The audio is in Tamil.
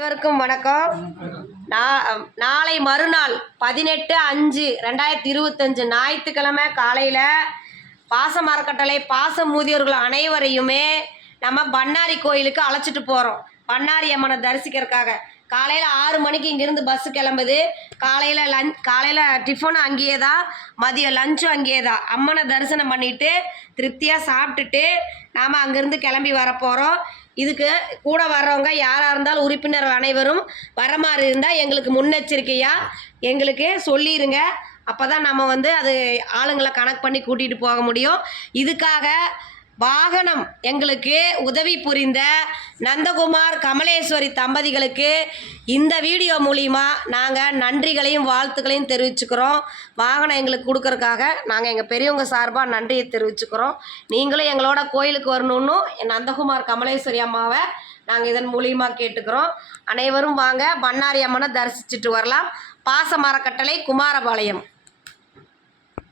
அனைவருக்கும் வணக்கம். நாளை மறுநாள் 18/5/2025 ஞாயிற்றுக்கிழமை காலையில் பாசம் அறக்கட்டளை பாசம் மூதியோர்கள் அனைவரையுமே நம்ம பண்ணாரி கோயிலுக்கு அழைச்சிட்டு போகிறோம். பண்ணாரி அம்மனை தரிசிக்கிறதுக்காக காலையில் 6 மணிக்கு இங்கேருந்து பஸ்ஸு கிளம்புது. காலையில் டிஃபனும் அங்கேயே தான், மதியம் லஞ்சும் அங்கேயே தான். அம்மனை தரிசனம் பண்ணிவிட்டு திருப்தியாக சாப்பிட்டுட்டு நாம் அங்கேருந்து கிளம்பி வரப்போகிறோம். இதுக்கு கூட வர்றவங்க யாராக இருந்தாலும் உறுப்பினர்கள் அனைவரும் வர மாதிரி இருந்தால் எங்களுக்கு முன்னெச்சரிக்கையாக எங்களுக்கு சொல்லிடுங்க. அப்போ தான் நம்ம அது ஆளுங்களை கணக்கு பண்ணி கூட்டிகிட்டு போக முடியும். இதுக்காக வாகனம் எங்களுக்கு உதவி புரிந்த நந்தகுமார் கமலேஸ்வரி தம்பதிகளுக்கு இந்த வீடியோ மூலிமா நாங்கள் நன்றிகளையும் வாழ்த்துக்களையும் தெரிவிச்சுக்கிறோம். வாகனம் எங்களுக்கு கொடுக்கறதுக்காக நாங்கள் எங்கள் பெரியவங்க சார்பாக நன்றியை தெரிவிச்சுக்கிறோம். நீங்களும் எங்களோட கோயிலுக்கு வரணுன்னு நந்தகுமார் கமலேஸ்வரி அம்மாவை நாங்கள் இதன் மூலியமாக கேட்டுக்கிறோம். அனைவரும் வாங்க, பண்ணாரி அம்மனை தரிசிச்சுட்டு வரலாம். பாச மரக்கட்டளை குமாரபாளையம்.